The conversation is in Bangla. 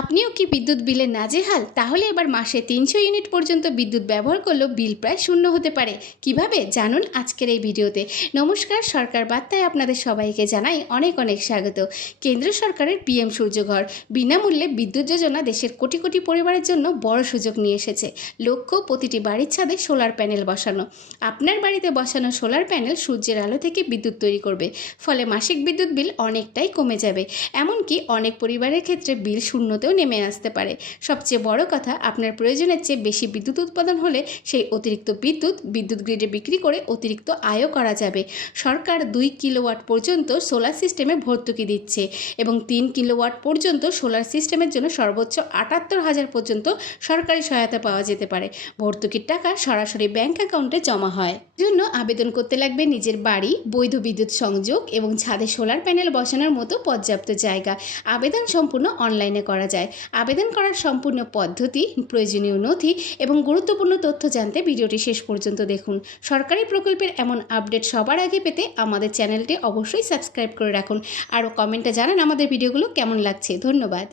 আপনিও কি বিদ্যুৎ বিলে নাজেহাল? তাহলে এবার মাসে ৩০০ ইউনিট পর্যন্ত বিদ্যুৎ ব্যবহার করলেও বিল প্রায় শূন্য হতে পারে। কিভাবে জানুন আজকের এই ভিডিওতে। নমস্কার, সরকার বার্তায় আপনাদের সবাইকে জানাই অনেক অনেক স্বাগত। কেন্দ্র সরকারের পিএম সূর্যঘর বিনামূল্যে বিদ্যুৎ যোজনা দেশের কোটি কোটি পরিবারের জন্য বড় সুযোগ নিয়ে এসেছে। লক্ষ্য প্রতিটি বাড়ির ছাদে সোলার প্যানেল বসানো। আপনার বাড়িতে বসানো সোলার প্যানেল সূর্যের আলো থেকে বিদ্যুৎ তৈরি করবে, ফলে মাসিক বিদ্যুৎ বিল অনেকটাই কমে যাবে। এমনকি অনেক পরিবারের ক্ষেত্রে বিল শূন্যতেও নেমে আসতে পারে। সবচেয়ে বড় কথা, আপনার প্রয়োজনের চেয়ে বেশি বিদ্যুৎ উৎপাদন হলে সেই অতিরিক্ত বিদ্যুৎ গ্রিডে বিক্রি করে অতিরিক্ত আয়ও করা যাবে। সরকার 2 কিলোওয়াট পর্যন্ত সোলার সিস্টেমে ভর্তুকি দিচ্ছে এবং 3 কিলোওয়াট পর্যন্ত সোলার সিস্টেমের জন্য সর্বোচ্চ 78,000 পর্যন্ত সরকারি সহায়তা পাওয়া যেতে পারে। ভর্তুকির টাকা সরাসরি ব্যাংক অ্যাকাউন্টে জমা হয়। জন্য আবেদন করতে লাগবে নিজের বাড়ি, বৈধ বিদ্যুৎ সংযোগ এবং ছাদে সোলার প্যানেল বসানোর মতো পর্যাপ্ত জায়গা। আবেদন সম্পূর্ণ অনলাইনে করা যায়। আবেদন করার সম্পূর্ণ পদ্ধতি, প্রয়োজনীয় নথি এবং গুরুত্বপূর্ণ তথ্য জানতে ভিডিওটি শেষ পর্যন্ত দেখুন। সরকারি প্রকল্পের এমন আপডেট সবার আগে পেতে আমাদের চ্যানেলটি অবশ্যই সাবস্ক্রাইব করে রাখুন। আরও কমেন্টে জানান আমাদের ভিডিওগুলো কেমন লাগছে। ধন্যবাদ।